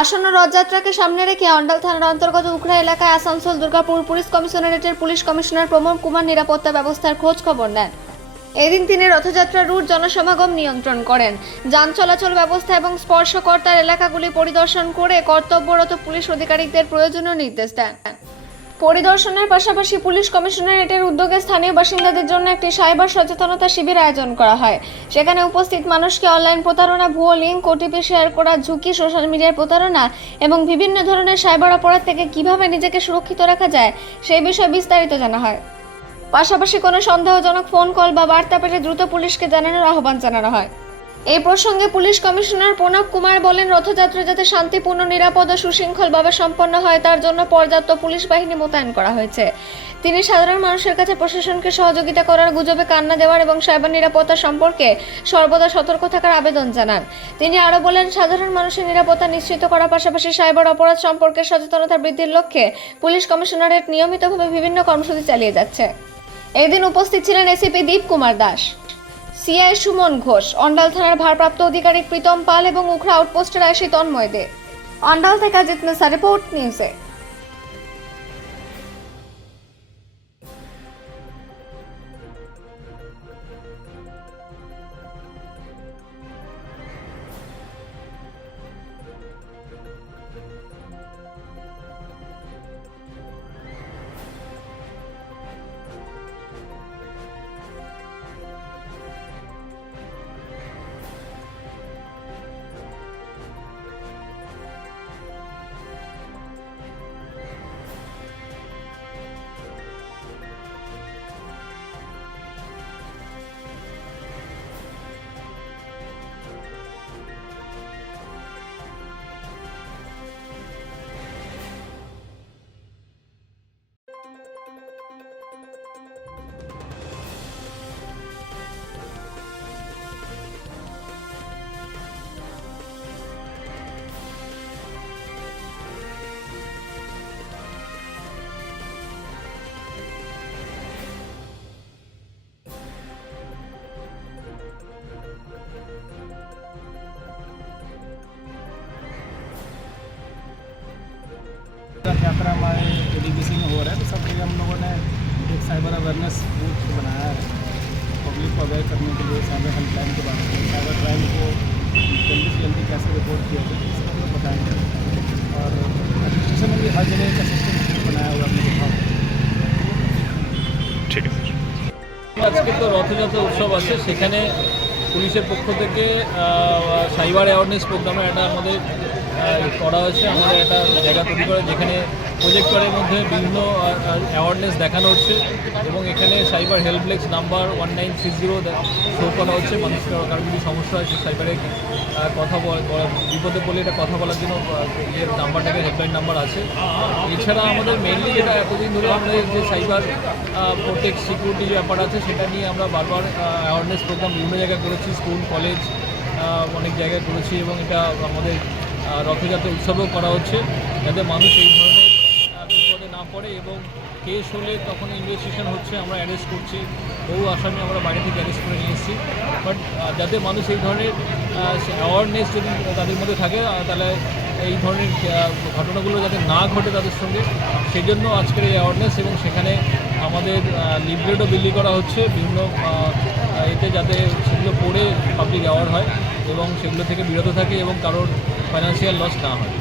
আসন্ন রথযাত্রাকে সামনে রেখে অন্ডাল থানার অন্তর্গত উখড়া এলাকায় আসানসোল দুর্গাপুর পুলিশ কমিশনারেটের পুলিশ কমিশনার প্রমোদ কুমার নিরাপত্তা ব্যবস্থার খোঁজ খবর নেন। এদিন তিনি রথযাত্রার রুট জনসমাগম নিয়ন্ত্রণ করেন, যান চলাচল ব্যবস্থা এবং স্পর্শকর্তার এলাকাগুলি পরিদর্শন করে কর্তব্যরত পুলিশ আধিকারিকদের প্রয়োজনীয় নির্দেশ দেন। পরিদর্শনের পাশাপাশি পুলিশ কমিশনারেটের উদ্যোগে স্থানীয় বাসিন্দাদের জন্য একটি সাইবার সচেতনতা শিবির আয়োজন করা হয়। সেখানে উপস্থিত মানুষকে অনলাইন প্রতারণা, ভুয়ো লিঙ্ক, ওটিপি শেয়ার করার ঝুঁকি, সোশ্যাল মিডিয়ার প্রতারণা এবং বিভিন্ন ধরনের সাইবার অপরাধ থেকে কিভাবে নিজেকে সুরক্ষিত রাখা যায় সেই বিষয়ে বিস্তারিত জানা হয়। পাশাপাশি কোনো সন্দেহজনক ফোন কল বা বার্তা পেলে দ্রুত পুলিশকে জানানোর আহ্বান জানানো হয়। এই প্রসঙ্গে পুলিশ কমিশনার প্রণব কুমার বলেন, রথযাত্রা যাতে শান্তিপূর্ণ, নিরাপদ ও সুশৃঙ্খলভাবে সম্পন্ন হয় তার জন্য পর্যাপ্ত পুলিশ বাহিনী মোতায়েন করা হয়েছে। তিনি সাধারণ মানুষের কাছে প্রশাসনকে সহযোগিতা করার, গুজবে কান না দেওয়ার এবং সাইবার নিরাপত্তা সম্পর্কে সর্বদা সতর্ক থাকার আবেদন জানান। তিনি আরও বলেন, সাধারণ মানুষের নিরাপত্তা নিশ্চিত করার পাশাপাশি সাইবার অপরাধ সম্পর্কে সচেতনতা বৃদ্ধির লক্ষ্যে পুলিশ কমিশনারেট নিয়মিতভাবে বিভিন্ন কর্মসূচি চালিয়ে যাচ্ছে। এই দিন উপস্থিত ছিলেন এসিপি দীপ কুমার দাস, সিআই সুমন ঘোষ, অন্ডাল থানার ভারপ্রাপ্ত আধিকারিক প্রীতম পাল এবং উখড়া আউটপোস্টের আইসি তন্ময় দে। অন্ডাল থেকে জিতনেসা, রিপোর্ট নিউজে। रथ यात्रा हमारे एडीबीसी में हो रहा है, तो सबके लिए हम लोगों ने एक साइबर अवेयरनेस बूथ बनाया है पब्लिक को अवेयर करने के लिए। साइबर हेल्पलाइन के बारे में साइबर क्राइम को जल्दी से जल्दी कैसे रिपोर्ट किया जाए इसको हम लोग बताएंगे। और एडमिनिस्ट्रेशन में भी हर जगह का सिस्टम बनाया हुआ हमने देखा। ঠিক আছে। আজকে তো রথযাত্রা উৎসব আছে, সেখানে পুলিশের পক্ষ থেকে সাইবার অ্যাওয়ারনেস প্রোগ্রামে একটা আমাদের করা হয়েছে। আমাদের একটা জায়গা তৈরি করে যেখানে প্রজেক্টরের মধ্যে বিভিন্ন অ্যাওয়ারনেস দেখানো হচ্ছে এবং এখানে সাইবার হেল্পলাইন নাম্বার 1930 শো করা হচ্ছে। মানুষের কারো যদি সমস্যা হয় সে সাইবারে কথা বিপদে পড়লে এটা কথা বলার জন্য এর নাম্বারটাকে হেল্পলাইন নাম্বার আছে। এছাড়া আমাদের মেনলি যেটা এতদিন ধরে আমাদের যে সাইবার প্রোটেক্ট সিকিউরিটি যে ব্যাপার আছে সেটা নিয়ে আমরা বারবার অ্যাওয়ারনেস প্রোগ্রাম বিভিন্ন জায়গায় করেছি, স্কুল, কলেজ, অনেক জায়গায় করেছি এবং এটা আমাদের রথযাত্রা উৎসবেও করা হচ্ছে যাতে মানুষ এই ধরনের বিপদে না পড়ে। এবং কেস হলে তখন ইনভেস্টিগেশন হচ্ছে, আমরা অ্যারেস্ট করছি, বহু আসামি আমরা বাইরে থেকে অ্যারেস্ট করে নিয়ে এসেছি। বাট যাতে মানুষ এই ধরনের অ্যাওয়ারনেস যদি তাদের মধ্যে থাকে তাহলে এই ধরনের ঘটনাগুলো যাতে না ঘটে তাদের সঙ্গে, সেই জন্য আজকের এই অ্যাওয়ারনেস। এবং সেখানে আমাদের লিফলেটও বিলি করা হচ্ছে বিভিন্ন এতে, যাতে সেগুলো পড়ে পাবলিক অ্যাওয়ার হয় এবং সেগুলো থেকে বিরত থাকে এবং কারোর ফাইন্যান্সিয়াল লস না হয়।